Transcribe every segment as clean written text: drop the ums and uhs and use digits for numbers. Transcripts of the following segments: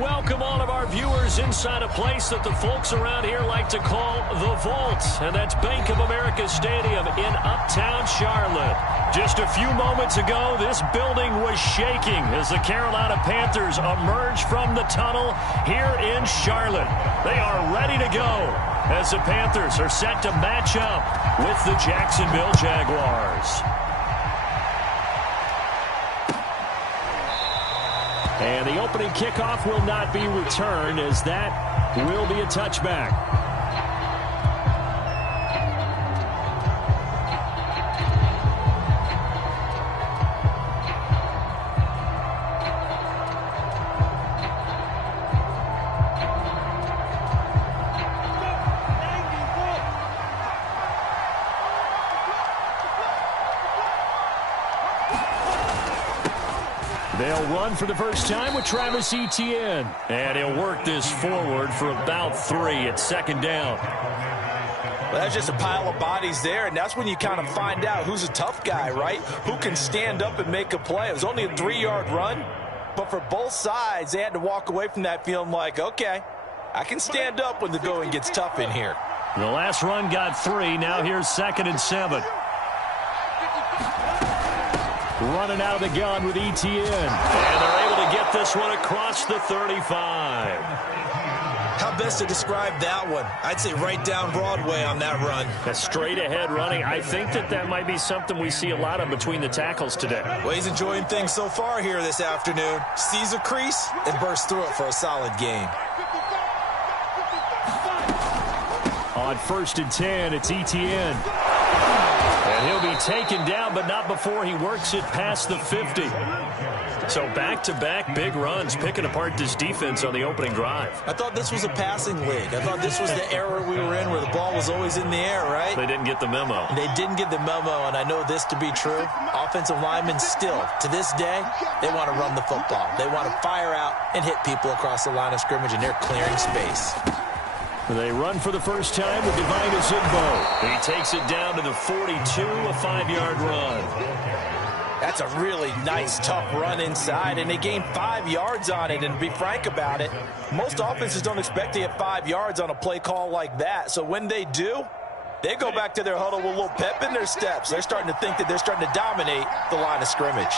welcome all of our viewers inside a place that the folks around here like to call the Vault, and that's Bank of America Stadium in Uptown Charlotte. Just a few moments ago, this building was shaking as the Carolina Panthers emerge from the tunnel here in Charlotte. They are ready to go as the Panthers are set to match up with the Jacksonville Jaguars. And the opening kickoff will not be returned, as that will be a touchback. They'll run for the first time with Travis Etienne. And he'll work this forward for about 3 at second down. Well, that's just a pile of bodies there, and that's when you kind of find out who's a tough guy, right? Who can stand up and make a play. It was only a 3-yard run, but for both sides, they had to walk away from that feeling like, okay, I can stand up when the going gets tough in here. The last run got 3. Now here's 2nd and 7. Running out of the gun with Etienne. And they're able to get this one across the 35. How best to describe that one? I'd say right down Broadway on that run. A straight ahead running. I think that might be something we see a lot of between the tackles today. Well, he's enjoying things so far here this afternoon. Sees a crease and bursts through it for a solid gain. On 1st and 10, it's Etienne. And he'll be taken down, but not before he works it past the 50. So back-to-back big runs, picking apart this defense on the opening drive. I thought this was a passing league. I thought this was the era we were in where the ball was always in the air, right? They didn't get the memo. They didn't get the memo, and I know this to be true. Offensive linemen still, to this day, they want to run the football. They want to fire out and hit people across the line of scrimmage, and they're clearing space. They run for the first time with Divine Azigbo. He takes it down to the 42, a 5-yard run. That's a really nice, tough run inside, and they gained 5 yards on it. And to be frank about it, most offenses don't expect to get 5 yards on a play call like that. So when they do, they go back to their huddle with a little pep in their steps. They're starting to think that they're starting to dominate the line of scrimmage.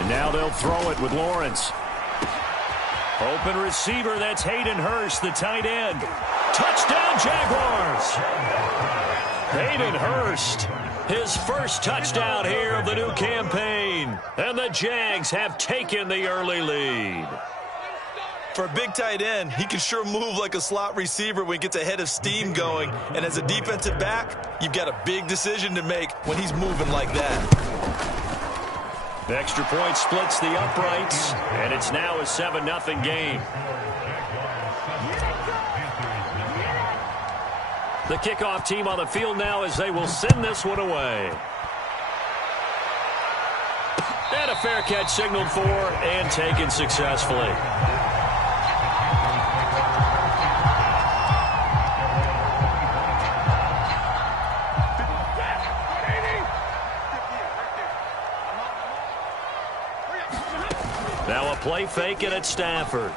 And now they'll throw it with Lawrence. Open receiver, that's Hayden Hurst, the tight end. Touchdown, Jaguars! Hayden Hurst, his first touchdown here of the new campaign. And the Jags have taken the early lead. For a big tight end, he can sure move like a slot receiver when he gets a head of steam going. And as a defensive back, you've got a big decision to make when he's moving like that. The extra point splits the uprights, and it's now a 7-0 game. The kickoff team on the field now as they will send this one away. And a fair catch signaled for and taken successfully. Now a play fake and it's Stafford.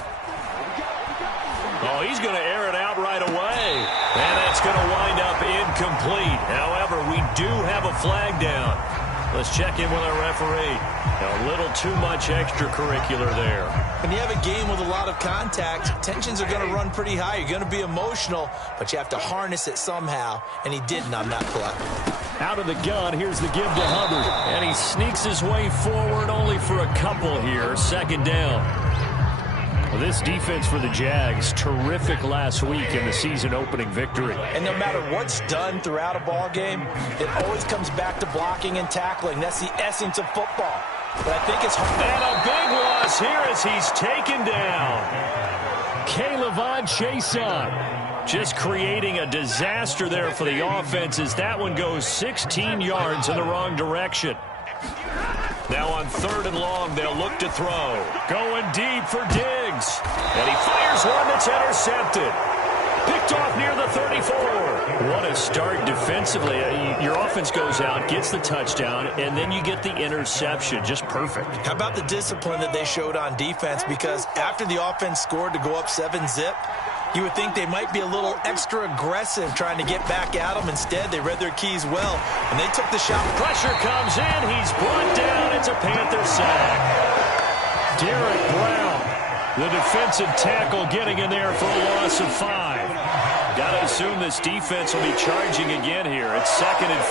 Oh, he's going to air it out right away. And that's going to wind up incomplete. However, we do have a flag down. Let's check in with our referee. A little too much extracurricular there. When you have a game with a lot of contact, tensions are going to run pretty high. You're going to be emotional, but you have to harness it somehow, and he didn't on that play. Out of the gun, here's the give to Hubbard. And he sneaks his way forward only for a couple here. 2nd down. Well, this defense for the Jags, terrific last week in the season-opening victory. And no matter what's done throughout a ball game, it always comes back to blocking and tackling. That's the essence of football. But I think it's hard. And a big loss here as he's taken down. K'Lavon Chaisson just creating a disaster there for the offense as that one goes 16 yards in the wrong direction. Now on 3rd and long, they'll look to throw. Going deep for Diggs. And he fires one that's intercepted. Picked off near the 34. What a start defensively. Your offense goes out, gets the touchdown, and then you get the interception. Just perfect. How about the discipline that they showed on defense? Because after the offense scored to go up 7-zip, you would think they might be a little extra aggressive trying to get back at them. Instead, they read their keys well, and they took the shot. Pressure comes in. He's brought down. It's a Panther sack. Derek Brown, the defensive tackle, getting in there for a loss of 5. Got to assume this defense will be charging again here. It's 2nd and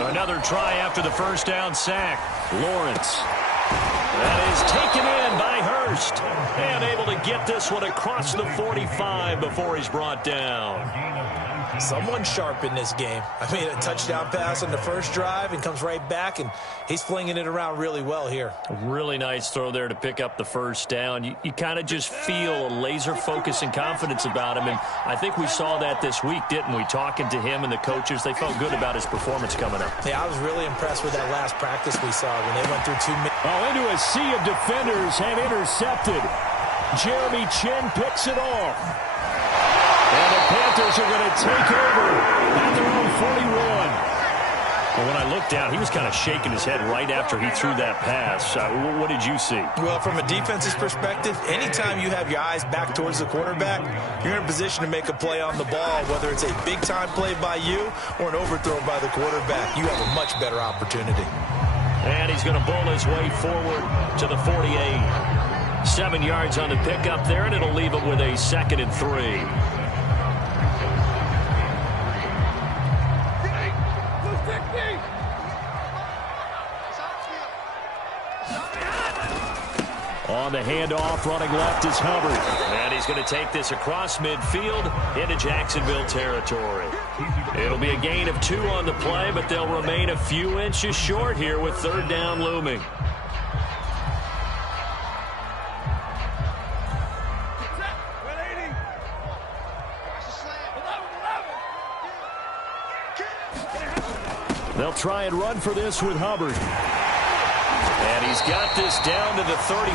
15. Another try after the first down sack. Lawrence. That is taken in by Hurst. And able to get this one across the 45 before he's brought down. Someone sharp in this game. I mean, a touchdown pass on the first drive and comes right back, and he's flinging it around really well here. A really nice throw there to pick up the first down. You kind of just feel a laser focus and confidence about him, and I think we saw that this week, didn't we? Talking to him and the coaches, they felt good about his performance coming up. Yeah, I was really impressed with that last practice we saw when they went through 2 minutes. Oh, into a sea of defenders and intercepted. Jeremy Chin picks it off. And the Panthers are going to take over at their own 41. Well, when I looked down, he was kind of shaking his head right after he threw that pass. What did you see? Well, from a defense's perspective, anytime you have your eyes back towards the quarterback, you're in a position to make a play on the ball, whether it's a big-time play by you or an overthrow by the quarterback. You have a much better opportunity. And he's going to bowl his way forward to the 48. 7 yards on the pickup there, and it'll leave him with a 2nd and 3. On the handoff, running left is Hubbard. And he's going to take this across midfield into Jacksonville territory. It'll be a gain of 2 on the play, but they'll remain a few inches short here with 3rd down looming. They'll try and run for this with Hubbard. And he's got this down to the 35.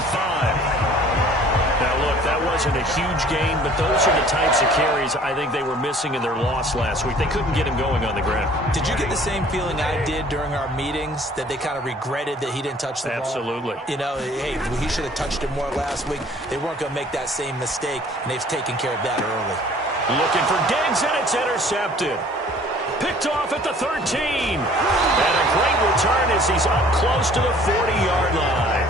Now, look, that wasn't a huge gain, but those are the types of carries I think they were missing in their loss last week. They couldn't get him going on the ground. Did you get the same feeling I did during our meetings, that they kind of regretted that he didn't touch the ball? Absolutely. You know, hey, he should have touched it more last week. They weren't going to make that same mistake, and they've taken care of that early. Looking for Diggs, and it's intercepted. Picked off at the 13. And a great return as he's up close to the 40-yard line.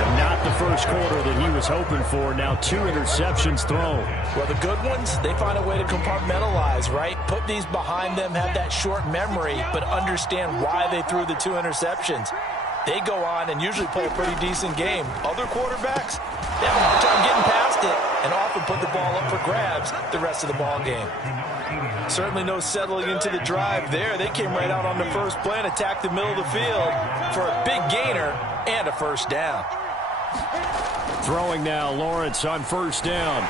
And not the first quarter that he was hoping for. Now 2 interceptions thrown. Well, the good ones, they find a way to compartmentalize, right? Put these behind them, have that short memory, but understand why they threw the 2 interceptions. They go on and usually play a pretty decent game. Other quarterbacks, they have a hard time getting past it and often put the ball up for grabs the rest of the ball game. Certainly no settling into the drive there. They came right out on the first play and attacked the middle of the field for a big gainer and a first down. Throwing now, Lawrence on first down.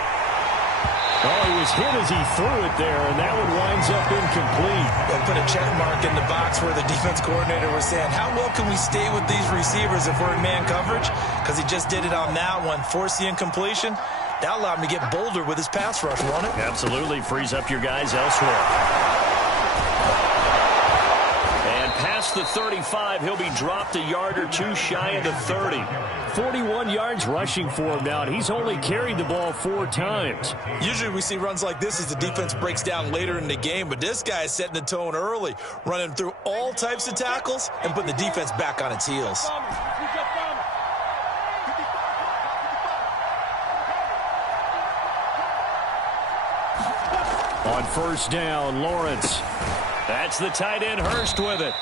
Oh, he was hit as he threw it there, and that one winds up incomplete. They'll put a check mark in the box where the defense coordinator was saying, how well can we stay with these receivers if we're in man coverage? Because he just did it on that one. Force the incompletion. That allowed him to get bolder with his pass rush, won't it? Absolutely. Frees up your guys elsewhere. And past the 35, he'll be dropped a yard or 2 shy of the 30. 41 yards rushing for him now, and he's only carried the ball 4 times. Usually we see runs like this as the defense breaks down later in the game, but this guy is setting the tone early, running through all types of tackles and putting the defense back on its heels. On first down, Lawrence. That's the tight end, Hurst, with it.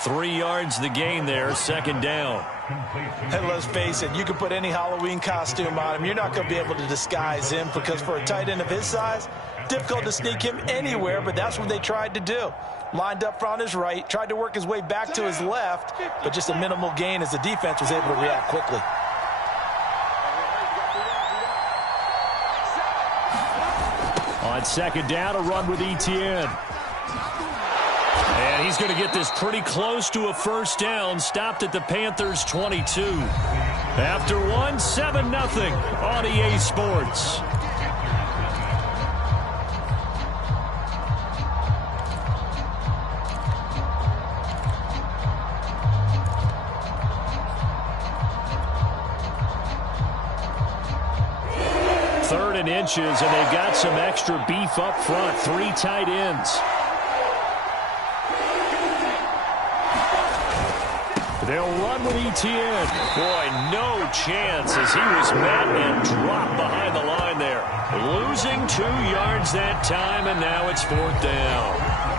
3 yards the gain there, 2nd down. And let's face it, you can put any Halloween costume on him. You're not going to be able to disguise him because for a tight end of his size, difficult to sneak him anywhere, but that's what they tried to do. Lined up on his right, tried to work his way back to his left, but just a minimal gain as the defense was able to react quickly. On 2nd down, a run with Etienne. And he's going to get this pretty close to a first down, stopped at the Panthers' 22. After one, 7-0 on EA Sports. Third and inches, and they've got some extra beef up front. 3 tight ends. They'll run with Etienne. Boy, no chance as he was met and dropped behind the line there. Losing 2 yards that time, and now it's 4th down.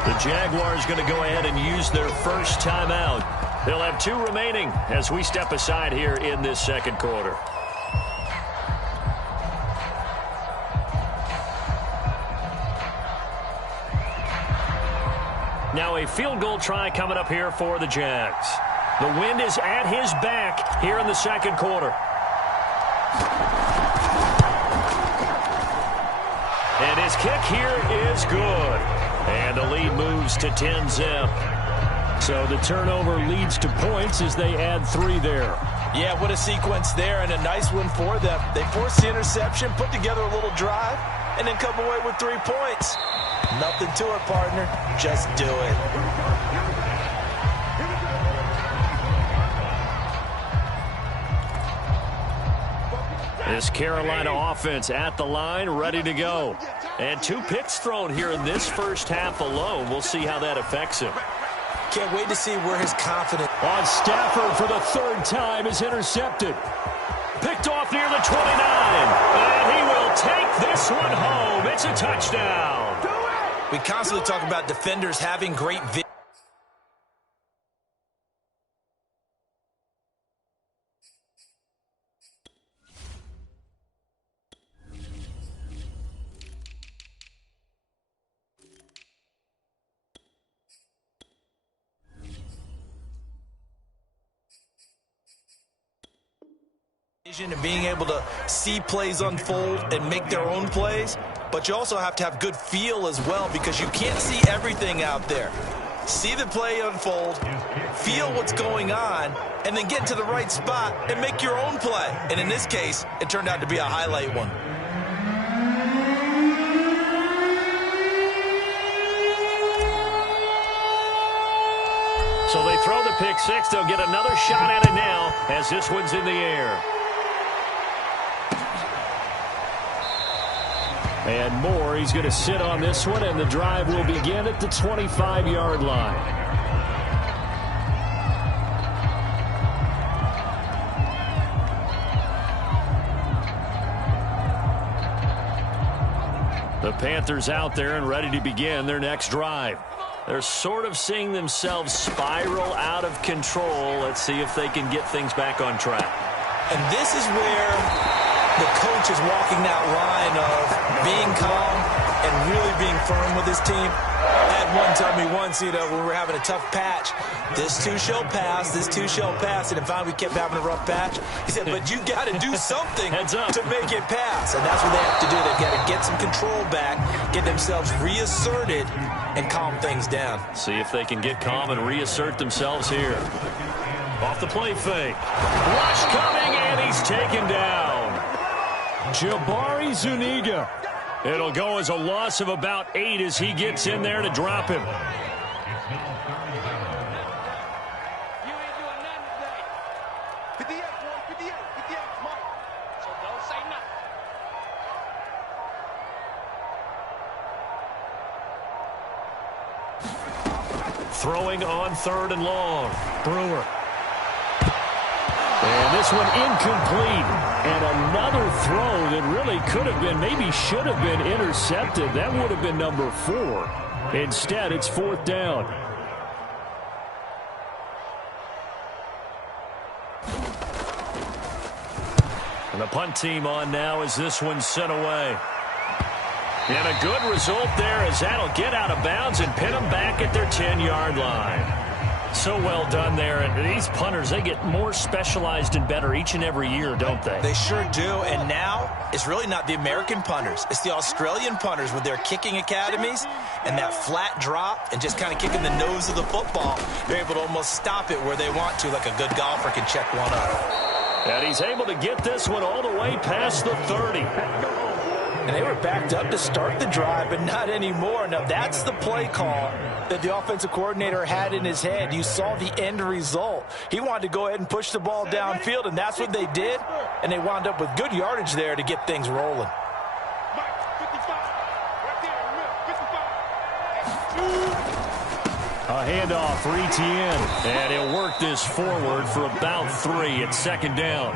The Jaguars going to go ahead and use their first timeout. They'll have 2 remaining as we step aside here in this second quarter. Now a field goal try coming up here for the Jags. The wind is at his back here in the second quarter. And his kick here is good. And the lead moves to 10-zip. So the turnover leads to points as they add 3 there. Yeah, what a sequence there, and a nice one for them. They forced the interception, put together a little drive, and then come away with 3 points. Nothing to it, partner. Just do it. This Carolina offense at the line, ready to go. And 2 picks thrown here in this first half alone. We'll see how that affects him. Can't wait to see where his confidence... On Stafford for the 3rd time is intercepted. Picked off near the 29. And he will take this one home. It's a touchdown. We constantly talk about defenders having great vision. And being able to see plays unfold and make their own plays, but you also have to have good feel as well because you can't see everything out there. See the play unfold, feel what's going on, and then get to the right spot and make your own play. And in this case, it turned out to be a highlight one. So they throw the pick 6. They'll get another shot at it now as this one's in the air. And Moore, he's going to sit on this one, and the drive will begin at the 25-yard line. The Panthers out there and ready to begin their next drive. They're sort of seeing themselves spiral out of control. Let's see if they can get things back on track. And this is where the coach is walking that line of being calm and really being firm with his team. I had one tell me once, when we were having a tough patch, this too shall pass, this too shall pass. And finally we kept having a rough patch. He said, but you got to do something to make it pass. And that's what they have to do. They've got to get some control back, get themselves reasserted, and calm things down. See if they can get calm and reassert themselves here. Off the play fake. Rush coming, and he's taken down. Jabari Zuniga. It'll go as a loss of about 8 as he gets in there to drop him. Throwing on 3rd and long. Brewer. And this one incomplete. And another throw that really could have been, maybe should have been intercepted. That would have been number 4. Instead, it's 4th down. And the punt team on now as this one's sent away. And a good result there as that'll get out of bounds and pin them back at their 10-yard line. So well done there. And these punters, they get more specialized and better each and every year, don't they? They sure do. And now it's really not the American punters. It's the Australian punters with their kicking academies and that flat drop and just kind of kicking the nose of the football. They're able to almost stop it where they want to, like a good golfer can check one up. And he's able to get this one all the way past the 30. And they were backed up to start the drive, but not anymore. Now, that's the play call that the offensive coordinator had in his head. You saw the end result. He wanted to go ahead and push the ball downfield, and that's what they did. And they wound up with good yardage there to get things rolling. A handoff for Etienne. And he'll work this forward for about 3 at second down.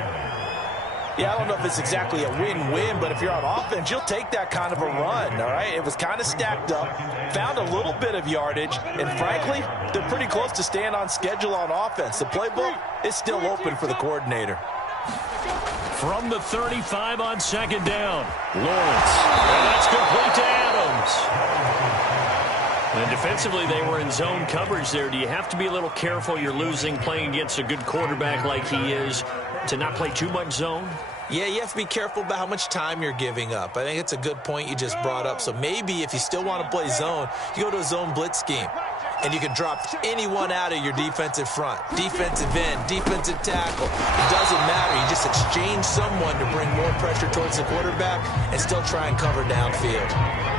Yeah, I don't know if it's exactly a win-win, but if you're on offense, you'll take that kind of a run, all right? It was kind of stacked up, found a little bit of yardage, and frankly, they're pretty close to staying on schedule on offense. The playbook is still open for the coordinator. From the 35 on second down, Lawrence. And that's complete to Adams. And defensively, they were in zone coverage there. Do you have to be a little careful? You're losing playing against a good quarterback like he is to not play too much zone? Yeah, you have to be careful about how much time you're giving up. I think it's a good point you just brought up. So maybe if you still want to play zone, you go to a zone blitz scheme. And you can drop anyone out of your defensive front. Defensive end, defensive tackle. It doesn't matter. You just exchange someone to bring more pressure towards the quarterback and still try and cover downfield.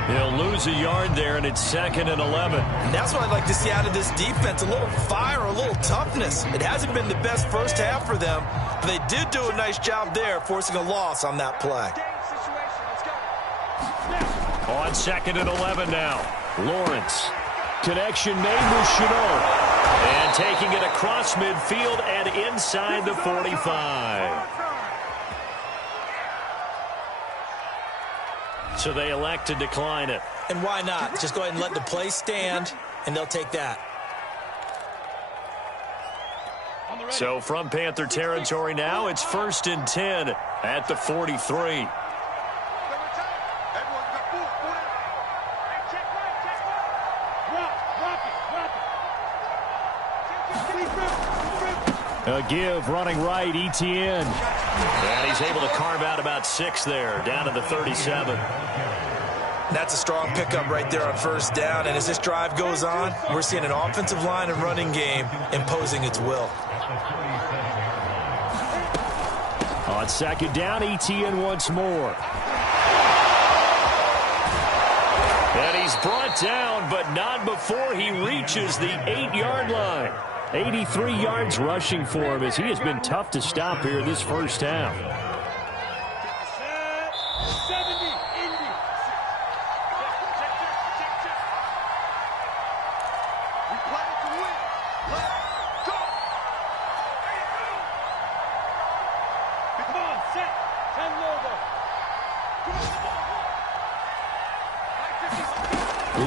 He'll lose a yard there, and it's 2nd and 11. And that's what I'd like to see out of this defense, a little fire, a little toughness. It hasn't been the best first half for them, but they did do a nice job there, forcing a loss on that play. On 2nd and 11 now, Lawrence. Connection made with Chenault. And taking it across midfield and inside the 45. So they elect to decline it. And why not? Just go ahead and let the play stand, and they'll take that. So from Panther territory now, it's 1st and 10 at the 43. A give running right, Etienne. And he's able to carve out about 6 there, down to the 37. That's a strong pickup right there on first down. And as this drive goes on, we're seeing an offensive line and running game imposing its will. On 2nd down, Etienne once more. And he's brought down, but not before he reaches the 8-yard line. 83 yards rushing for him as he has been tough to stop here this first half.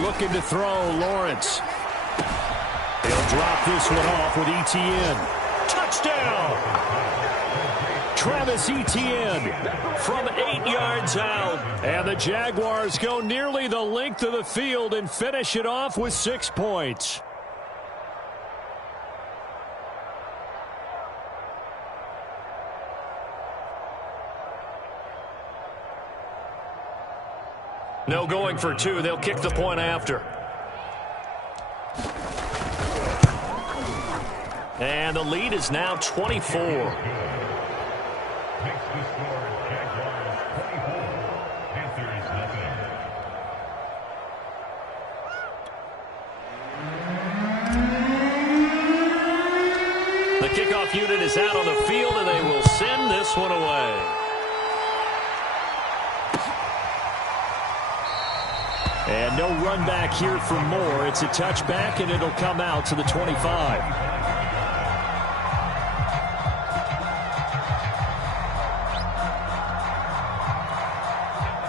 Looking to throw, Lawrence. He'll drop this one off with Etienne. Touchdown! Travis Etienne from 8 yards out. And the Jaguars go nearly the length of the field and finish it off with 6 points. No going for 2. They'll kick the point after. And the lead is now 24. The kickoff unit is out on the field, and they will send this one away. And no run back here for Moore. It's a touchback, and it'll come out to the 25.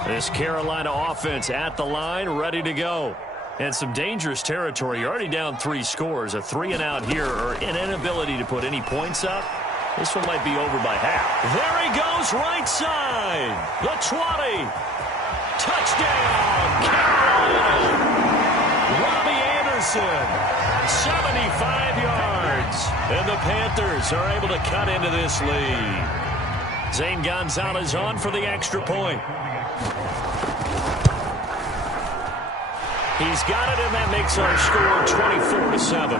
This Carolina offense at the line, ready to go. And some dangerous territory. You're already down 3 scores. A 3-and-out here, or an inability to put any points up. This one might be over by half. There he goes, right side. The 20. Touchdown, Carolina. Robbie Anderson, 75 yards. And the Panthers are able to cut into this lead. Zane Gonzalez on for the extra point. He's got it, and that makes our score 24-7.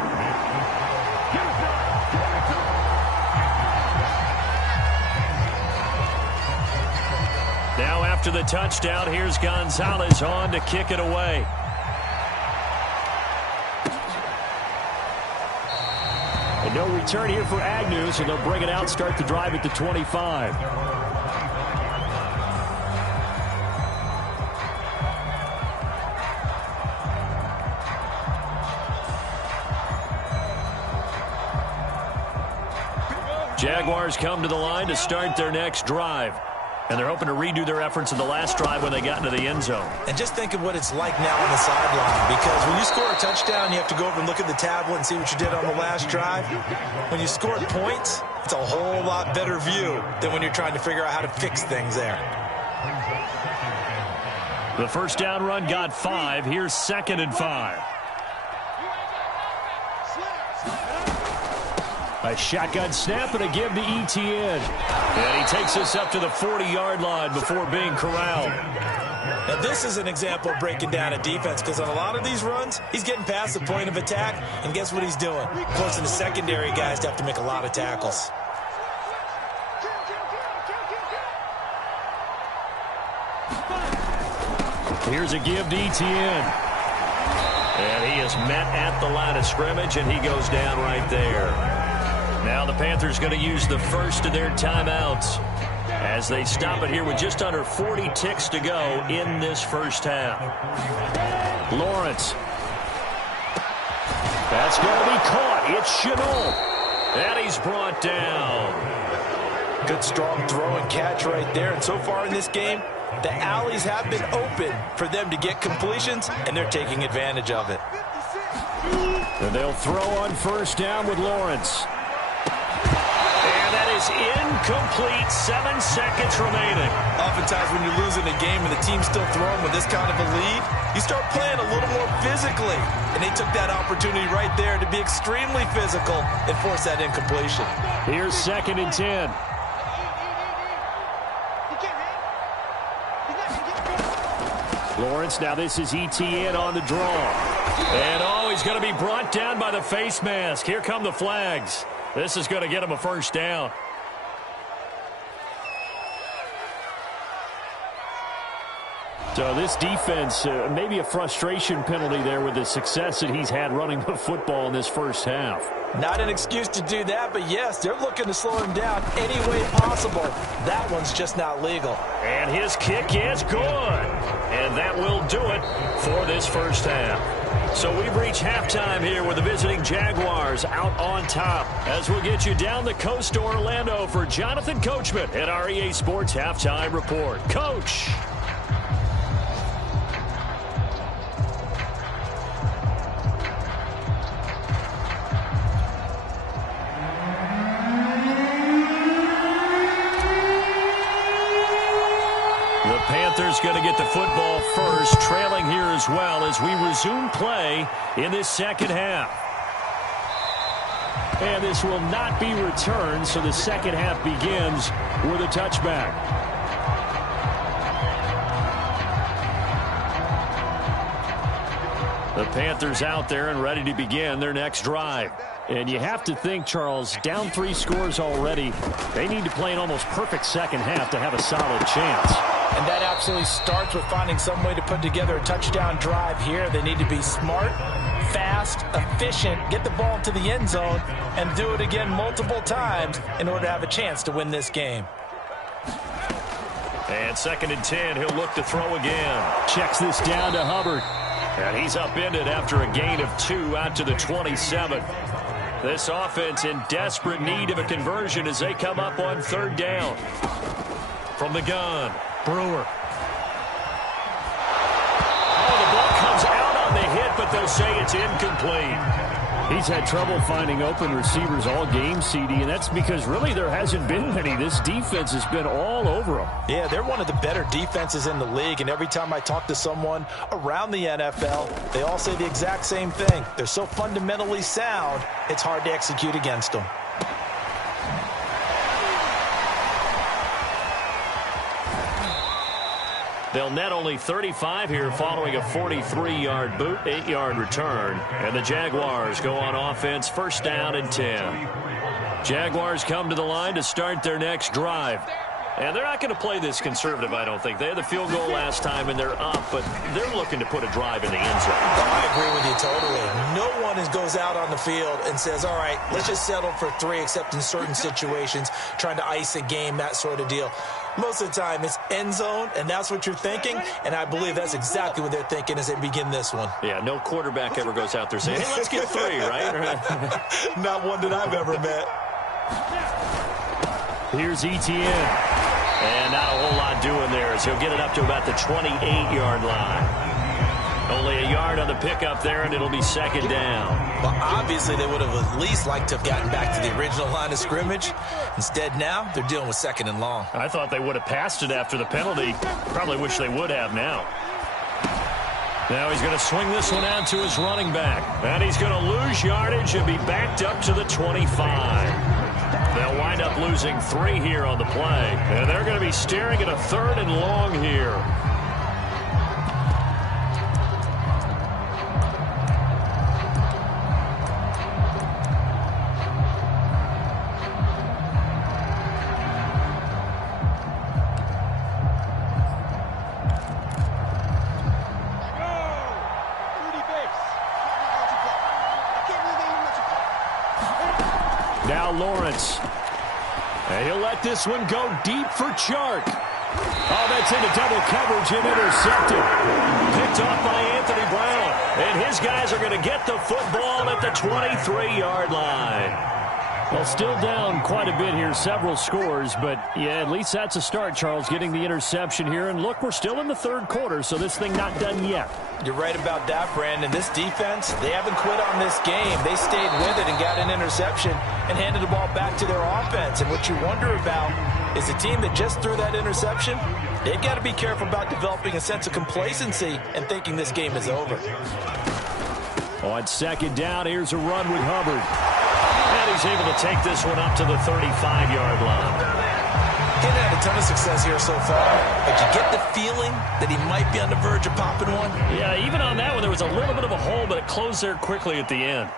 after the touchdown. Here's Gonzalez on to kick it away. And no return here for Agnew, so they'll bring it out, start the drive at the 25. Jaguars come to the line to start their next drive. And they're hoping to redo their efforts in the last drive when they got into the end zone. And just think of what it's like now on the sideline, because when you score a touchdown, you have to go over and look at the tablet and see what you did on the last drive. When you scored points, it's a whole lot better view than when you're trying to figure out how to fix things there. The first down run got 5. Here's 2nd and 5. A shotgun snap and a give to Etienne. And he takes us up to the 40-yard line before being corralled. Now, this is an example of breaking down a defense, because on a lot of these runs, he's getting past the point of attack, and guess what he's doing? Forcing the secondary guys to have to make a lot of tackles. Here's a give to Etienne. And he is met at the line of scrimmage, and he goes down right there. Now the Panthers going to use the first of their timeouts as they stop it here with just under 40 ticks to go in this first half. Lawrence. That's going to be caught. It's Chenault. And he's brought down. Good strong throw and catch right there. And so far in this game, the alleys have been open for them to get completions, and they're taking advantage of it. And they'll throw on first down with Lawrence. And that is incomplete. 7 seconds remaining. Oftentimes when you're losing a game and the team's still throwing with this kind of a lead, you start playing a little more physically. And they took that opportunity right there to be extremely physical and force that incompletion. Here's 2nd and 10. Lawrence, now this is Etienne on the draw. And he's going to be brought down by the face mask. Here come the flags. This is going to get him a first down. So this defense, maybe a frustration penalty there with the success that he's had running the football in this first half. Not an excuse to do that, but yes, they're looking to slow him down any way possible. That one's just not legal. And his kick is good. And that will do it for this first half. So we've reached halftime here with the visiting Jaguars out on top. As we'll get you down the coast to Orlando for Jonathan Coachman at our EA Sports Halftime Report. Coach. Panthers going to get the football first, trailing here as well as we resume play in this second half. And this will not be returned, so the second half begins with a touchback. The Panthers out there and ready to begin their next drive. And you have to think, Charles, down 3 scores already. They need to play an almost perfect second half to have a solid chance. And that absolutely starts with finding some way to put together a touchdown drive here. They need to be smart, fast, efficient, get the ball to the end zone, and do it again multiple times in order to have a chance to win this game. And 2nd and 10, he'll look to throw again. Checks this down to Hubbard. And he's upended after a gain of 2 out to the 27. This offense in desperate need of a conversion as they come up on 3rd down. From the gun, Brewer. Oh, the ball comes out on the hit, but they'll say it's incomplete. He's had trouble finding open receivers all game, CD, and that's because really there hasn't been many. This defense has been all over them. Yeah, they're one of the better defenses in the league, and every time I talk to someone around the NFL, they all say the exact same thing. They're so fundamentally sound, it's hard to execute against them. They'll net only 35 here following a 43-yard boot, 8-yard return. And the Jaguars go on offense, 1st down and 10. Jaguars come to the line to start their next drive. And they're not going to play this conservative, I don't think. They had the field goal last time, and they're up, but they're looking to put a drive in the end zone. I agree with you totally. No one goes out on the field and says, all right, let's just settle for 3, except in certain situations, trying to ice a game, that sort of deal. Most of the time, it's end zone, and that's what you're thinking, and I believe that's exactly what they're thinking as they begin this one. Yeah, no quarterback ever goes out there saying, hey, let's get 3, right? Not one that I've ever met. Here's Etienne. And not a whole lot doing there as he'll get it up to about the 28-yard line. Only a yard on the pickup there, and it'll be second down. Well, obviously, they would have at least liked to have gotten back to the original line of scrimmage. Instead, now, they're dealing with second and long. I thought they would have passed it after the penalty. Probably wish they would have now. Now he's going to swing this one out to his running back. And he's going to lose yardage and be backed up to the 25. They'll wind up losing 3 here on the play. And they're going to be staring at a 3rd and long here. Now Lawrence. And he'll let this one go deep for Chark. Oh, that's into double coverage and intercepted. Picked off by Anthony Brown. And his guys are going to get the football at the 23-yard line. Well, still down quite a bit here, several scores, but yeah, at least that's a start, Charles, getting the interception here. And look, we're still in the 3rd quarter, so this thing not done yet. You're right about that, Brandon. This defense, they haven't quit on this game. They stayed with it and got an interception and handed the ball back to their offense. And what you wonder about is the team that just threw that interception, they've got to be careful about developing a sense of complacency and thinking this game is over. On second down, here's a run with Hubbard. And he's able to take this one up to the 35-yard line. He hasn't had a ton of success here so far, but you get the feeling that he might be on the verge of popping one. Yeah, even on that one, there was a little bit of a hole, but it closed there quickly at the end.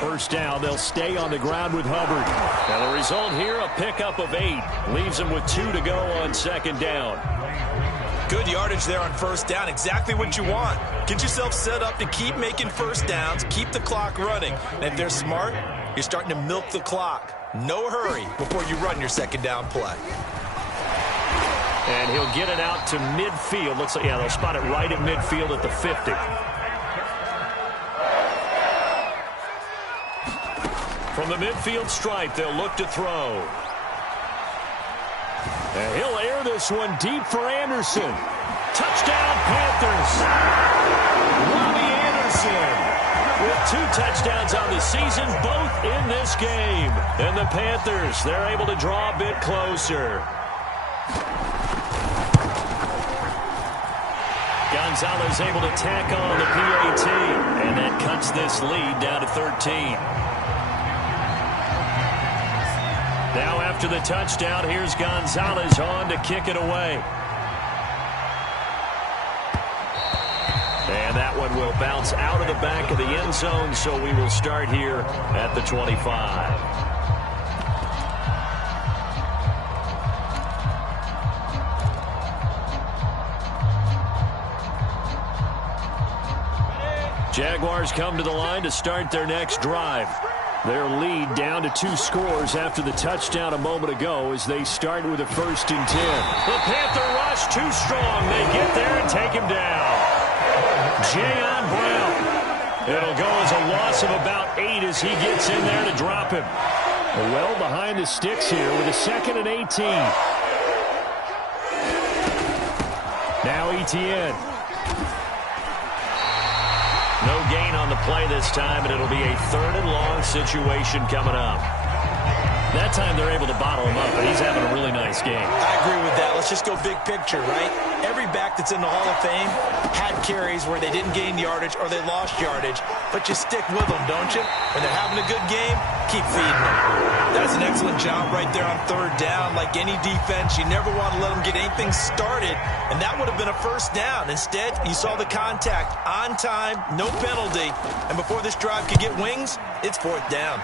First down, they'll stay on the ground with Hubbard. Now the result here, a pickup of 8. Leaves them with 2 to go on second down. Good yardage there on first down. Exactly what you want. Get yourself set up to keep making first downs, keep the clock running. And if they're smart, you're starting to milk the clock. No hurry before you run your second down play. And he'll get it out to midfield. Looks like, yeah, they'll spot it right at midfield at the 50. From the midfield stripe, they'll look to throw. And he'll air this one deep for Anderson. Touchdown, Panthers. Robbie Anderson with 2 touchdowns on the season, both in this game. And the Panthers, they're able to draw a bit closer. Gonzalez able to tack on the PAT, and that cuts this lead down to 13. Now after the touchdown, here's Gonzalez on to kick it away. And that one will bounce out of the back of the end zone, so we will start here at the 25. Jaguars come to the line to start their next drive. Their lead down to 2 scores after the touchdown a moment ago as they start with a 1st and 10. The Panther rush too strong. They get there and take him down. Jayon Brown. It'll go as a loss of about 8 as he gets in there to drop him. Well behind the sticks here with a 2nd and 18. Now Etienne. No gain on the play this time, and it'll be a 3rd and long situation coming up. That time they're able to bottle him up, and he's having a really nice game. I agree with that. Let's just go big picture, right? Every back that's in the Hall of Fame had carries where they didn't gain yardage or they lost yardage, but you stick with them, don't you? When they're having a good game, keep feeding them. That's an excellent job right there on 3rd down. Like any defense, you never want to let them get anything started, and that would have been a 1st down. Instead, you saw the contact on time, no penalty, and before this drive could get wings, it's 4th down.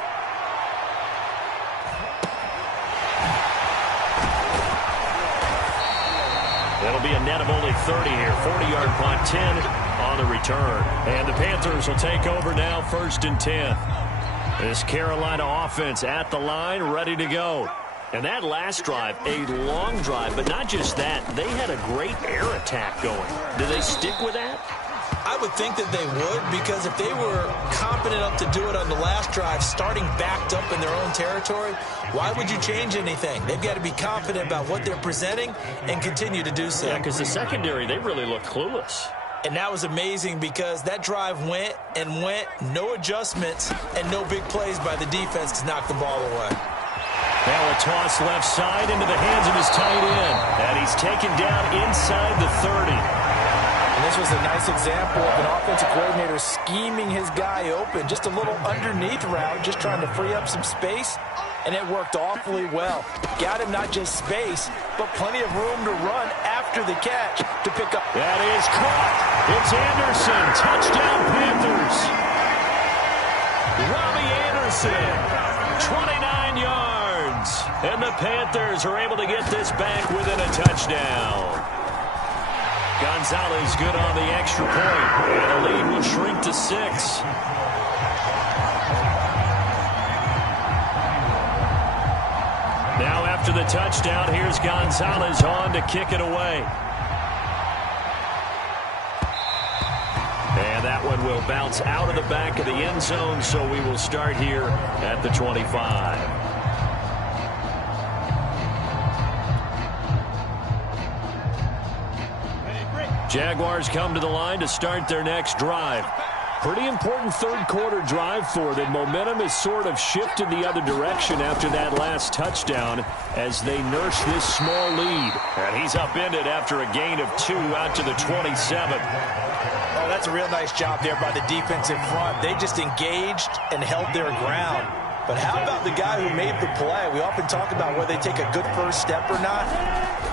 It'll be a net of only 30 here. 40-yard punt, 10 on the return. And the Panthers will take over now, 1st and 10. This Carolina offense at the line, ready to go. And that last drive, a long drive, but not just that. They had a great air attack going. Do they stick with that? I would think that they would, because if they were confident enough to do it on the last drive, starting backed up in their own territory, why would you change anything? They've got to be confident about what they're presenting and continue to do so. Yeah, because the secondary, they really look clueless. And that was amazing because that drive went and went, no adjustments, and no big plays by the defense to knock the ball away. Now a toss left side into the hands of his tight end. And he's taken down inside the 30. And this was a nice example of an offensive coordinator scheming his guy open. Just a little underneath route, just trying to free up some space. And it worked awfully well. Got him not just space, but plenty of room to run after the catch to pick up. That is caught. It's Anderson. Touchdown, Panthers. Robbie Anderson, 29 yards. And the Panthers are able to get this back within a touchdown. Gonzalez good on the extra point. And the lead will shrink to 6. Now after the touchdown, here's Gonzalez on to kick it away. And that one will bounce out of the back of the end zone, so we will start here at the 25. Jaguars come to the line to start their next drive. Pretty important third-quarter drive for them. Momentum has sort of shifted the other direction after that last touchdown as they nurse this small lead. And he's upended after a gain of 2 out to the 27. Oh, that's a real nice job there by the defensive front. They just engaged and held their ground. But how about the guy who made the play? We often talk about whether they take a good first step or not.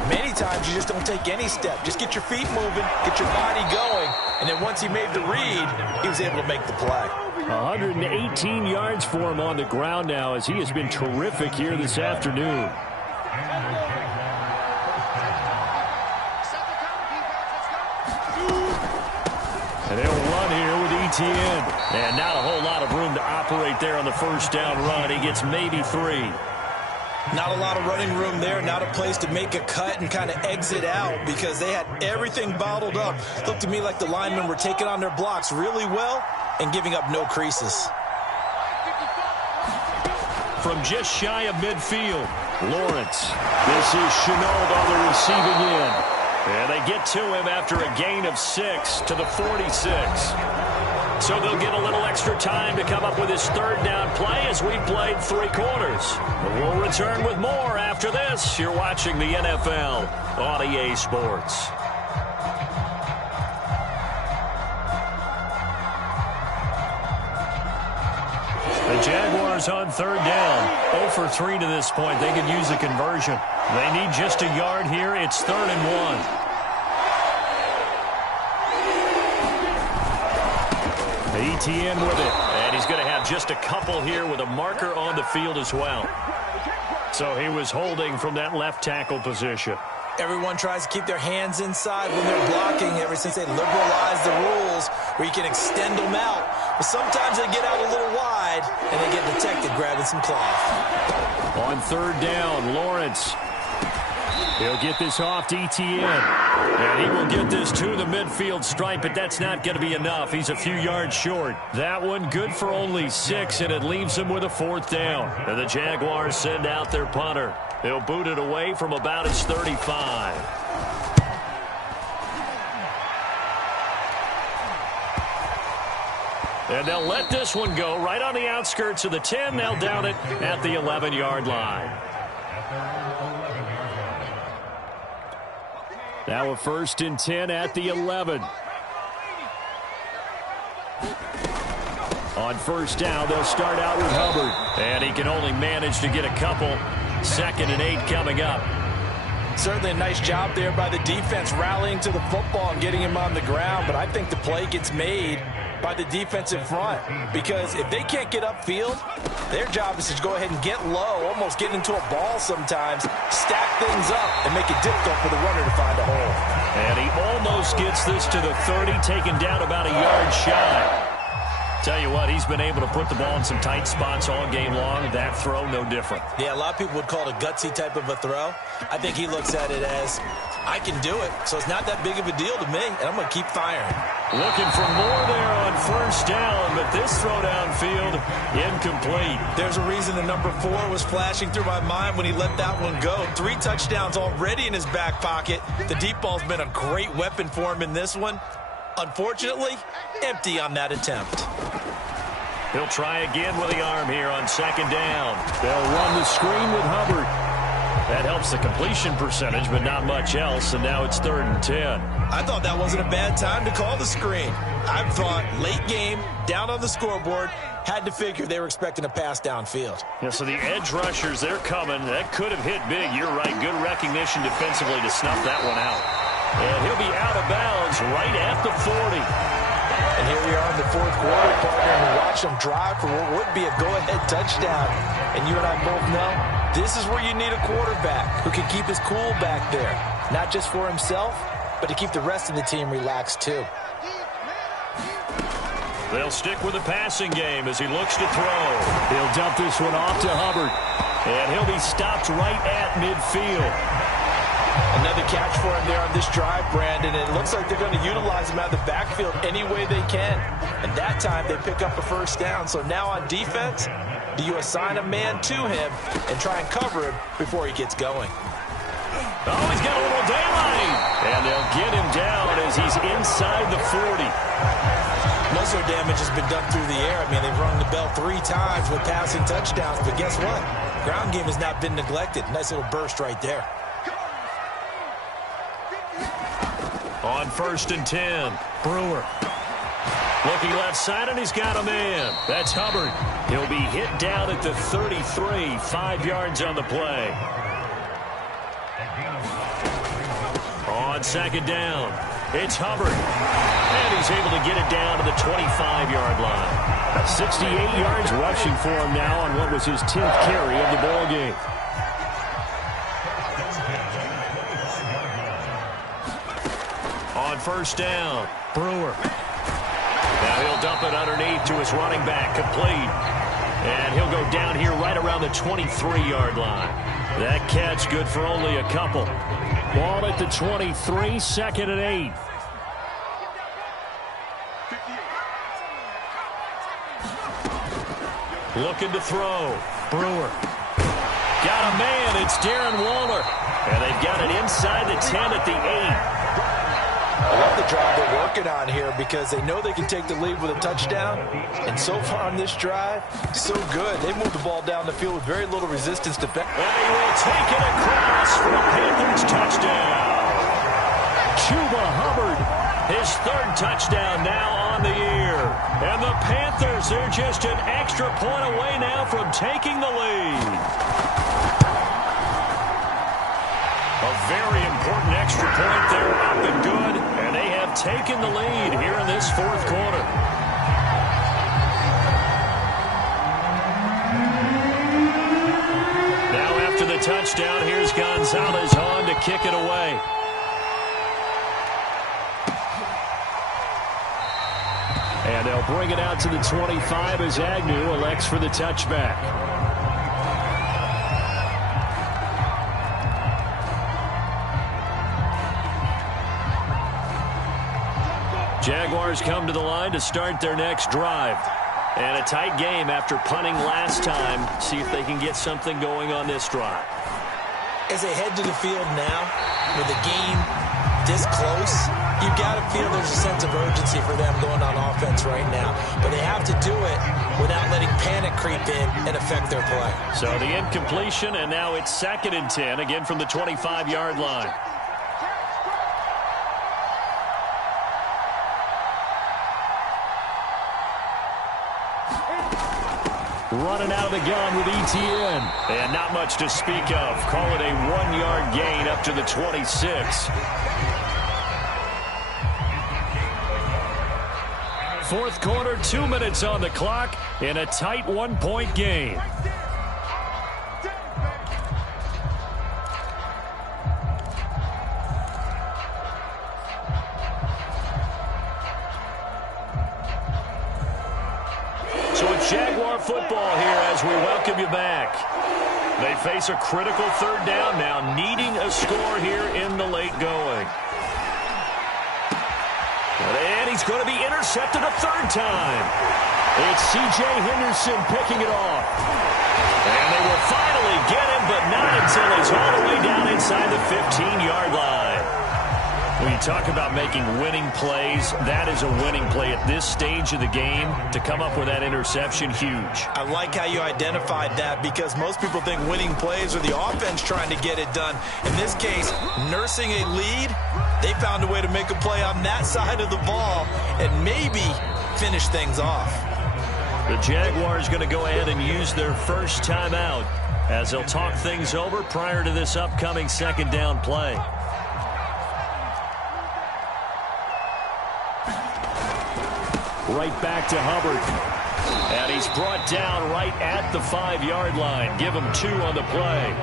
Many times you just don't take any step. Just get your feet moving, get your body going, and then once he made the read, he was able to make the play. 118 yards for him on the ground now as he has been terrific here this afternoon. And they'll run here with Etienne. And not a whole lot of room to operate there on the first down run. He gets maybe 3. Not a lot of running room there, not a place to make a cut and kind of exit out because they had everything bottled up. Looked to me like the linemen were taking on their blocks really well and giving up no creases. From just shy of midfield, Lawrence. This is Chenault on the receiving end. And they get to him after a gain of 6 to the 46. So they'll get a little extra time to come up with his third down play as we played 3 quarters. We'll return with more after this. You're watching the NFL on EA Sports. The Jaguars on third down. 0 for 3 to this point. They could use a conversion. They need just a yard here. It's 3rd and 1. Etienne with it. And he's going to have just a couple here with a marker on the field as well. So he was holding from that left tackle position. Everyone tries to keep their hands inside when they're blocking ever since they liberalized the rules where you can extend them out. But sometimes they get out a little wide and they get detected grabbing some cloth. On third down, Lawrence. He'll get this off to Etienne. And he will get this to the midfield stripe, but that's not going to be enough. He's a few yards short. That one good for only 6, and it leaves him with a 4th down. And the Jaguars send out their punter. They'll boot it away from about his 35. And they'll let this one go right on the outskirts of the 10. They'll down it at the 11-yard line. Now a 1st and 10 at the 11. On first down, they'll start out with Hubbard. And he can only manage to get a couple. 2nd and 8 coming up. Certainly a nice job there by the defense rallying to the football and getting him on the ground. But I think the play gets made by the defensive front, because if they can't get upfield, their job is to go ahead and get low, almost get into a ball sometimes, stack things up, and make it difficult for the runner to find a hole. And he almost gets this to the 30, taken down about a yard shy. Tell you what, he's been able to put the ball in some tight spots all game long. That throw, no different. Yeah, a lot of people would call it a gutsy type of a throw. I think he looks at it as, I can do it, so it's not that big of a deal to me, and I'm going to keep firing. Looking for more there on first down, but this throw downfield, incomplete. There's a reason the number 4 was flashing through my mind when he let that one go. 3 touchdowns already in his back pocket. The deep ball's been a great weapon for him in this one. Unfortunately, empty on that attempt. He'll try again with the arm here on second down. They'll run the screen with Hubbard. That helps the completion percentage, but not much else, and now it's 3rd and 10. I thought that wasn't a bad time to call the screen. I thought late game, down on the scoreboard, had to figure they were expecting a pass downfield. Yeah, so the edge rushers, they're coming. That could have hit big. You're right. Good recognition defensively to snuff that one out. And he'll be out of bounds right at the 40. And here we are in the 4th quarter, partner, and we watch them drive for what would be a go-ahead touchdown. And you and I both know this is where you need a quarterback who can keep his cool back there. Not just for himself, but to keep the rest of the team relaxed too. They'll stick with the passing game as he looks to throw. He'll dump this one off to Hubbard. And he'll be stopped right at midfield. Another catch for him there on this drive, Brandon. And it looks like they're going to utilize him out of the backfield any way they can. And that time they pick up a first down. So now on defense, do you assign a man to him and try and cover him before he gets going? Oh, he's got a little daylight. And they'll get him down as he's inside the 40. Most of their damage has been done through the air. I mean, they've rung the bell 3 times with passing touchdowns. But guess what? Ground game has not been neglected. Nice little burst right there. On 1st and 10, Brewer. Looking left side, and he's got a man. That's Hubbard. He'll be hit down at the 33, 5 yards on the play. On second down, it's Hubbard. And he's able to get it down to the 25-yard line. 68 yards rushing for him now on what was his 10th carry of the ball game. On first down, Brewer. Now he'll dump it underneath to his running back, complete. And he'll go down here right around the 23-yard line. That catch good for only a couple. Ball at the 23, 2nd and 8. Looking to throw. Brewer. Got a man. It's Darren Waller. And they've got it inside the 10 at the 8. I love the drive they're working on here because they know they can take the lead with a touchdown. And so far on this drive, so good. They moved the ball down the field with very little resistance to back. And he will take it across for a Panthers touchdown. Chuba Hubbard, his 3rd touchdown now on the year. And the Panthers, they're just an extra point away now from taking the lead. A very important extra point there, up and good, and they have taken the lead here in this 4th quarter. Now after the touchdown, here's Gonzalez on to kick it away. And they'll bring it out to the 25 as Agnew elects for the touchback. Jaguars come to the line to start their next drive. And a tight game after punting last time. See if they can get something going on this drive. As they head to the field now, with the game this close, you've got to feel there's a sense of urgency for them going on offense right now. But they have to do it without letting panic creep in and affect their play. So the incompletion, and now it's 2nd and 10, again from the 25-yard line. Running out of the gun with Etienne. And not much to speak of. Call it a 1-yard gain up to the 26. Fourth quarter, 2 minutes on the clock in a tight one-point game. So it's Jaguar football here as we welcome you back. They face a critical third down now, needing a score here in the late going. And he's going to be intercepted a third time. It's C.J. Henderson picking it off. And they will finally get him, but not until he's all the way down inside the 15-yard line. When you talk about making winning plays, that is a winning play at this stage of the game. To come up with that interception, huge. I like how you identified that because most people think winning plays are the offense trying to get it done. In this case, nursing a lead, they found a way to make a play on that side of the ball and maybe finish things off. The Jaguars going to go ahead and use their first timeout as they'll talk things over prior to this upcoming second down play. Right back to Hubbard. And he's brought down right at the 5-yard line. Give him 2 on the play.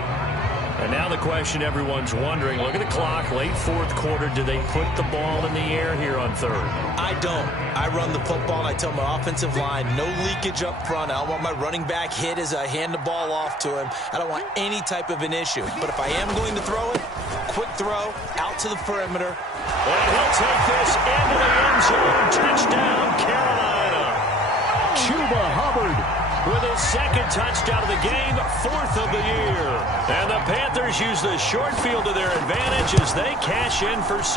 And now the question everyone's wondering, look at the clock, late fourth quarter, do they put the ball in the air here on third? I don't. I run the football and I tell my offensive line, no leakage up front. I don't want my running back hit as I hand the ball off to him. I don't want any type of an issue. But if I am going to throw it, quick throw, out to the perimeter. And he'll take this into the end zone. Touchdown, Carolina. Chuba Hubbard with his second touchdown of the game, 4th of the year. And the Panthers use the short field to their advantage as they cash in for 6.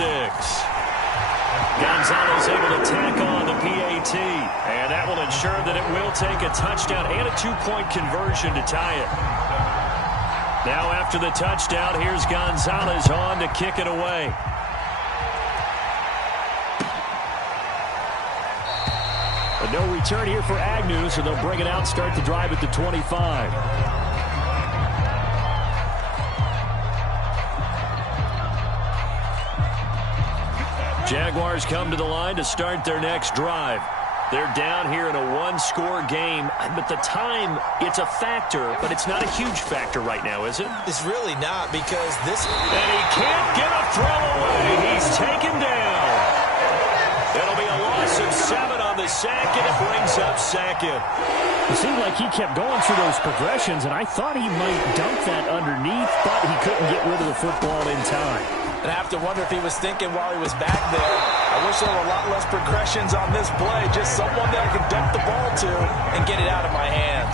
Gonzalez able to tack on the PAT, and that will ensure that it will take a touchdown and a 2-point conversion to tie it. Now after the touchdown, here's Gonzalez on to kick it away. But no return here for Agnew, so they'll bring it out and start the drive at the 25. Jaguars come to the line to start their next drive. They're down here in a 1-score game, but the time, it's a factor, but it's not a huge factor right now, is it? It's really not because this... And he can't get a throw away. He's taken down. It'll be a loss of 7 on the sack, and it brings up second. It seemed like he kept going through those progressions, and I thought he might dunk that underneath, but he couldn't get rid of the football in time. And I have to wonder if he was thinking while he was back there, I wish there were a lot less progressions on this play, just someone that I could dump the ball to and get it out of my hands.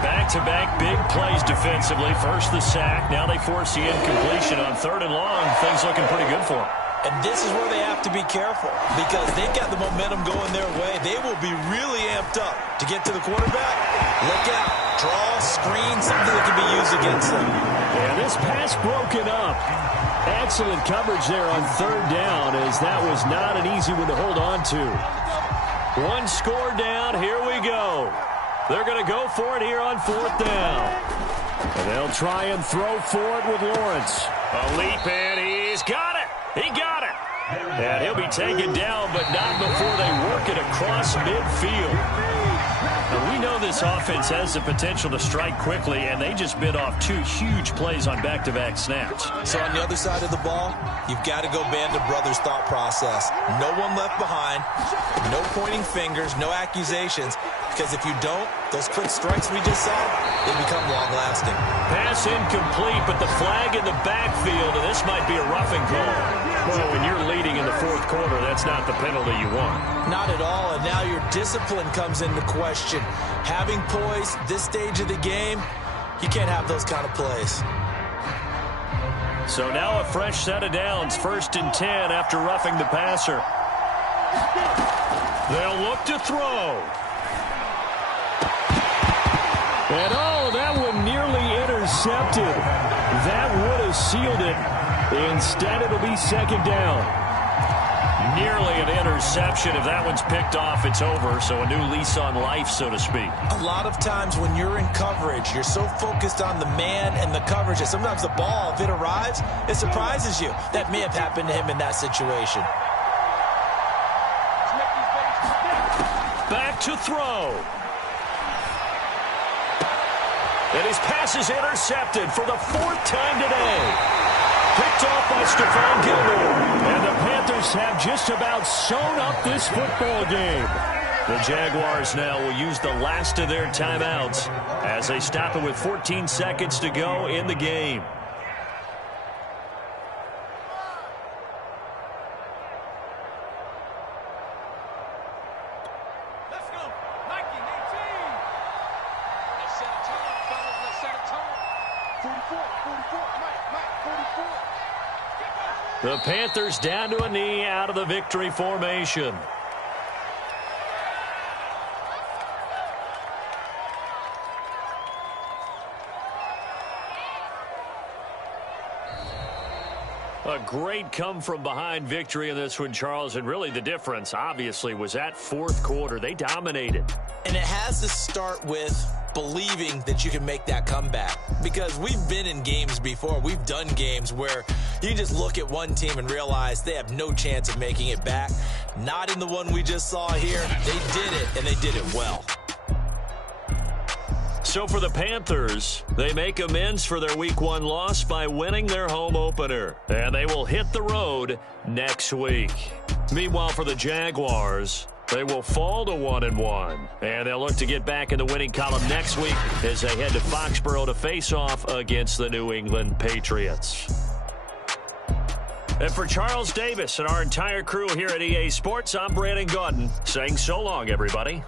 Back-to-back big plays defensively. First the sack, now they force the incompletion on 3rd and long. Things looking pretty good for them. And this is where they have to be careful because they got the momentum going their way. They will be really amped up to get to the quarterback. Look out. Draw, screen, something that can be used against them. And this pass broken up. Excellent coverage there on 3rd down as that was not an easy one to hold on to. 1 score down. Here we go. They're going to go for it here on 4th down. And they'll try and throw for it with Lawrence. A leap in. He's got it. He got it. And he'll be taken down, but not before they work it across midfield. Now, we know this offense has the potential to strike quickly, and they just bit off 2 huge plays on back-to-back snaps. So on the other side of the ball, you've got to go band of brothers thought process. No one left behind, no pointing fingers, no accusations, because if you don't, those quick strikes we just saw, they become long-lasting. Pass incomplete, but the flag in the backfield, and this might be a roughing call. Well, when you're leading in the 4th quarter, that's not the penalty you want. Not at all, and now your discipline comes into question. Having poise this stage of the game, you can't have those kind of plays. So now a fresh set of downs, 1st and 10 after roughing the passer. They'll look to throw. And oh, that one nearly intercepted. That would have sealed it. Instead, it'll be 2nd down. Nearly an interception. If that one's picked off, it's over. So a new lease on life, so to speak. A lot of times when you're in coverage, you're so focused on the man and the coverage that sometimes the ball, if it arrives, it surprises you. That may have happened to him in that situation. back to throw. And his pass is intercepted for the 4th time today. Picked off by Stephon Gilmore. And the Panthers have just about sewn up this football game. The Jaguars now will use the last of their timeouts as they stop it with 14 seconds to go in the game. The Panthers down to a knee out of the victory formation. A great come-from-behind victory in this one, Charles, and really the difference, obviously, was that 4th quarter. They dominated. And it has to start with believing that you can make that comeback, because we've been in games before. We've done games where you just look at one team and realize they have no chance of making it back. Not in the one we just saw here. They did it, and they did it well. So for the Panthers, they make amends for their Week 1 loss by winning their home opener. And they will hit the road next week. Meanwhile, for the Jaguars, they will fall to 1-1. And they'll look to get back in the winning column next week as they head to Foxborough to face off against the New England Patriots. And for Charles Davis and our entire crew here at EA Sports, I'm Brandon Gaudin saying so long, everybody.